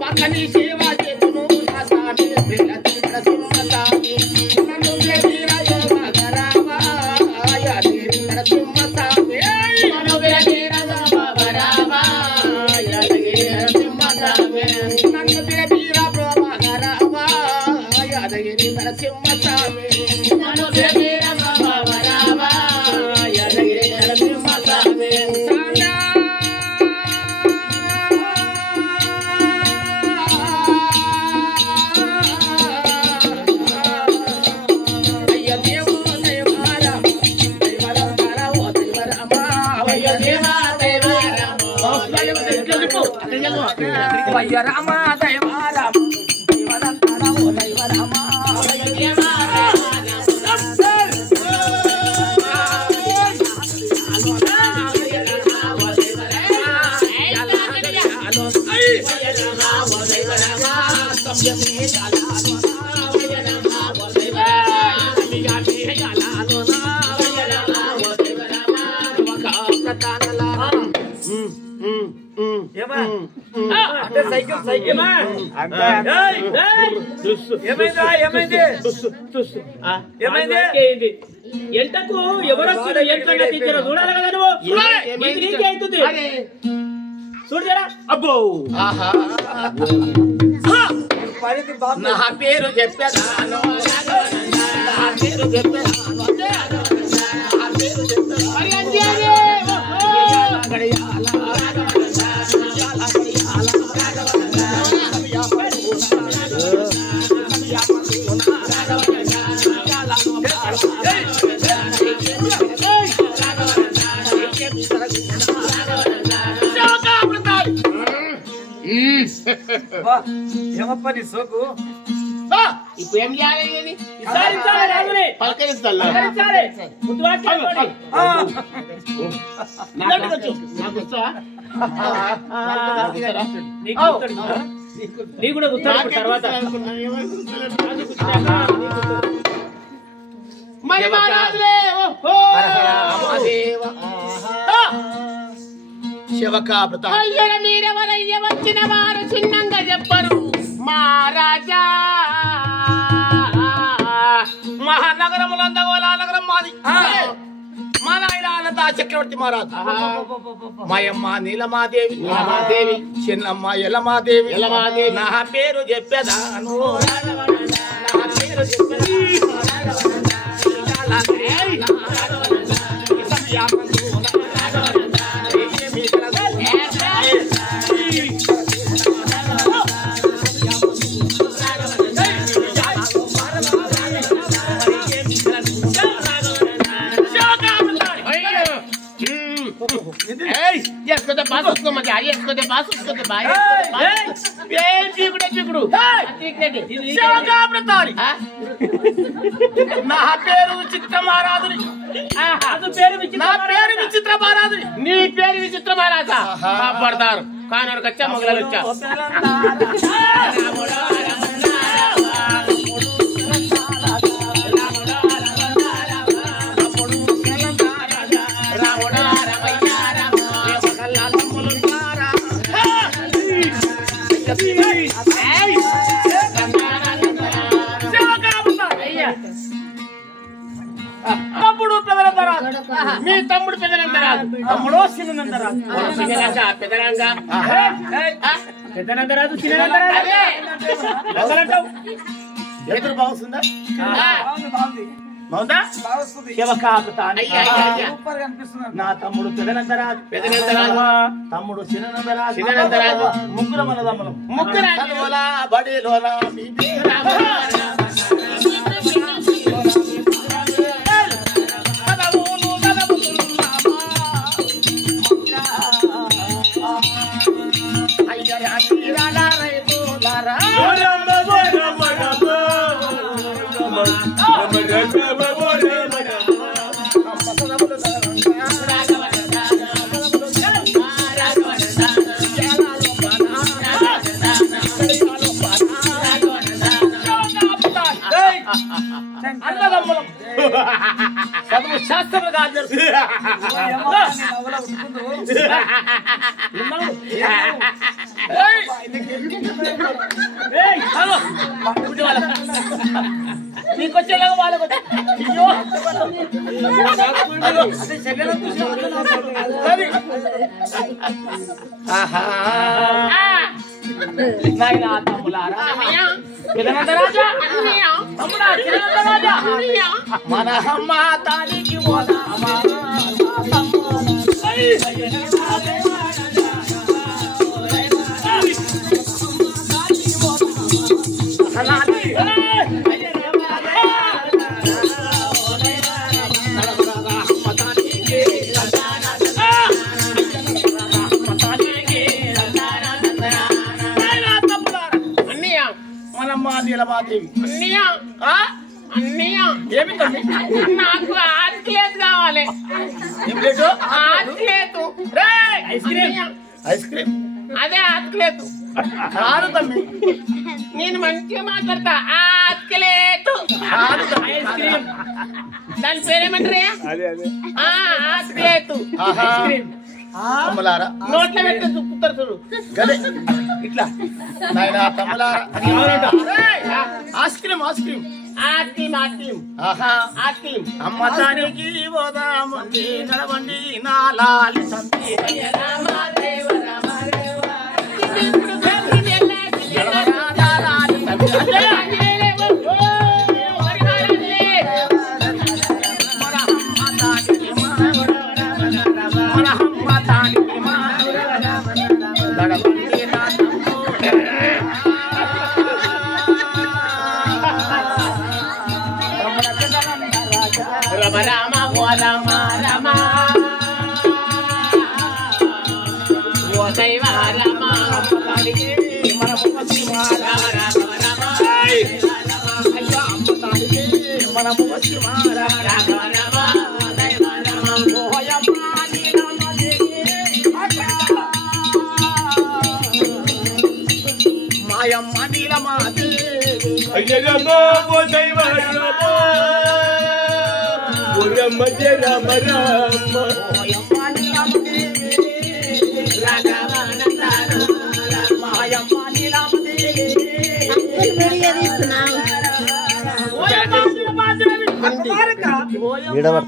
పక్కని సేవ చేతును నా స్వామి నరసింహస్వామి నన్ను నరసింహస్వామి అయ్య రామ దైవారామ దైవరంతరమో దైవరామ ఎంతకు ఎవరు చూడాలి కదా నువ్వు అవుతుంది చూడరా అబ్బో నా పేరు చెప్పాను నా పేరు చెప్పాను ఏమప్ప నీ సోకు ఇప్పుడు ఏం చేయాలి పలకరిస్తాను నీ కూడా గుర్తు తర్వాత అయ్యర మీరెవరయ్య వచ్చిన వారు చిన్నంగా చెప్పరు మహారాజా మహానగరములందగోలా నగరం మాది మా నాయన అనంత చక్రవర్తి మహారాజు మాయమ్మ నీలమాదేవి నీలమాదేవి చిన్నమ్మ ఎలమాదేవి ఎలమాదేవి నా పేరు చెప్పేదాను నా పేరు నా పేరు విచిత్ర మహారాజుని నా పేరు విచిత్ర మహారాజుని నీ పేరు విచిత్ర మహారాజా పడతారు కానీ వచ్చా మొగలు వచ్చా తమ్ముడు పెదనందరాజు మీ తమ్ముడు పెదనందరాజు తమ్ముడు చిన్నందరాజు పెదనంగా పెద్దనందరాజు చిన్నందరాజు ఎదురు బాగుందా బాగుందా నా తమ్ముడు పెదనందరాజు పెదనందరాజు తమ్ముడు చిన్నందరాజు చిన్నందరాజు ముగ్గురు మన తమ్ముడు ముగ్గురు బడిలోలా చదువు శాస్త్రం కాదు నీకొచ్చేలాగా వాళ్ళకు మన అమ్మ తానికి పోదామా ఏమి నాకు ఆత్లేట్ కావాలి ఆత్లేటు ఐస్ క్రీమ్ అదే ఆత్లేటు కాదు తమ్మి నేను మంచిగా మాట్లాడతా ఆత్లేటు ఐస్ క్రీమ్ దాని పేరేమంటారా ఆత్లేటు తమ్ములారా నోట్ల పెట్టి దుక్కుతారు చూడు గదే ఇట్లా నాయన తమ్ములారా ఐస్ క్రీమ్ అమ్మ దానికి పోదామండి నడవండి నా లాలి సంతి రమ రామ ఓ రమ రమ ఓ దైవ రమ మాయమ్మ నీలమాదే రమ రామ రామ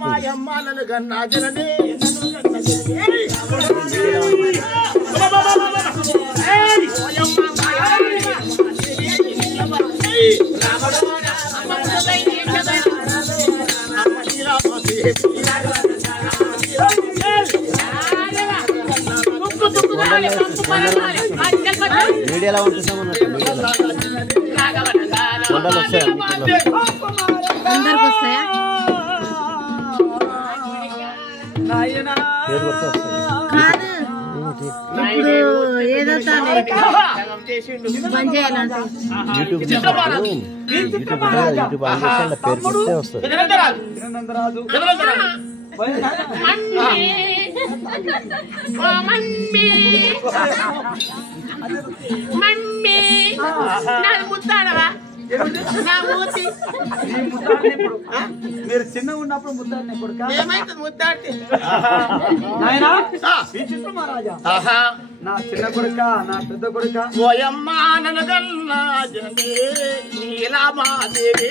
మాయమ్మలను గన్నా జననే మీడియాలో ఉంటున్నామన్నట్టు కొండలు వస్తాయి అందరికి వస్తాయా కాదు ఇప్పుడు ఏదో పని చేయాలంటే యూట్యూబ్ పేరు వస్తుంది మీరు చిన్నగా ఉన్నప్పుడు ముద్దాడిని కొడుక ఏమైతుంది ముద్దాడితే మహారాజా నా చిన్న కొడుక నా పెద్ద కొడుక ఓయమ్మ ననగల్లా జనే నీలమాదేవి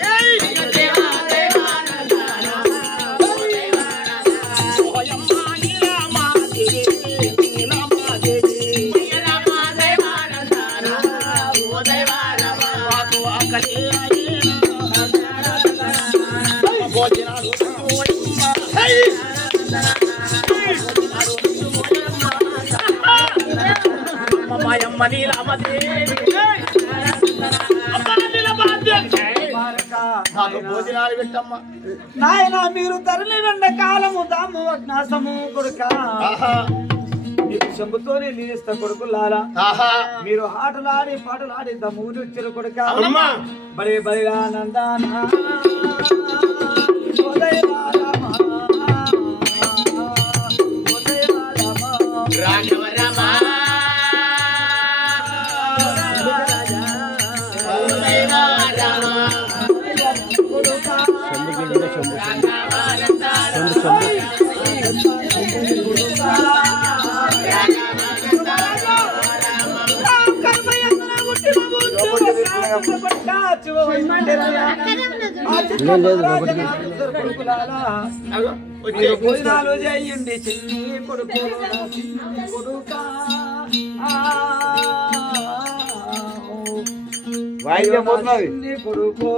మాయమ్మ నీలమాదేవి భోజనాలు పెట్టమ్మా నాయన మీరు తరలి వెంట కాలము దాము అజ్ఞాసము కొడుక మీరు చెంబుతోనే నీస్తా కొడుకులారా మీరు ఆటలాడి పాటలాడి దమ్ములు వచ్చారు కొడుక బడే బడే ఆనందానా భోజనాలు చేయండి చిన్ని కొడుకు కొడుకా వాయిద్యం పోతున్నది కొడుకు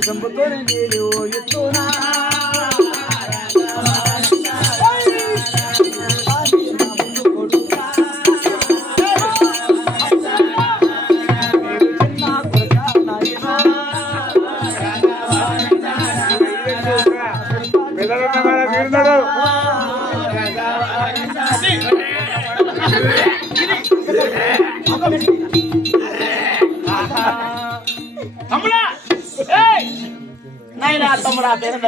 చెంపుతో నీరు ఎత్తునా తమ్ముడా నాయనా తమ్ముడా పేరు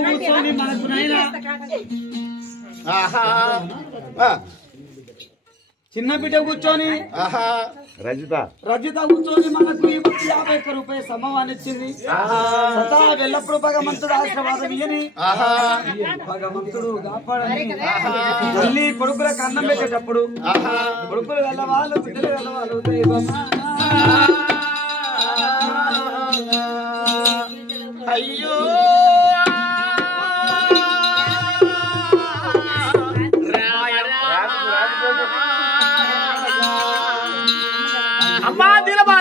కూర్చొని మనకు నాయనా చిన్న బిడ్డ కూర్చొని రజిత కూర్చొని మనకు 50 రూపాయలు సమావాన్ని ఇచ్చింది సదా వెళ్ళప్పుడు భగవంతుడు ఆశీర్వాదం ఇయని భగవంతుడు కాపాడని తల్లి కొడుకులకు అన్నం పెట్టేటప్పుడు కొడుకులు వెళ్ళవాళ్ళు బిడ్డలు వెళ్ళవాళ్ళు దైవం అయ్యో అమ్మా దిలబా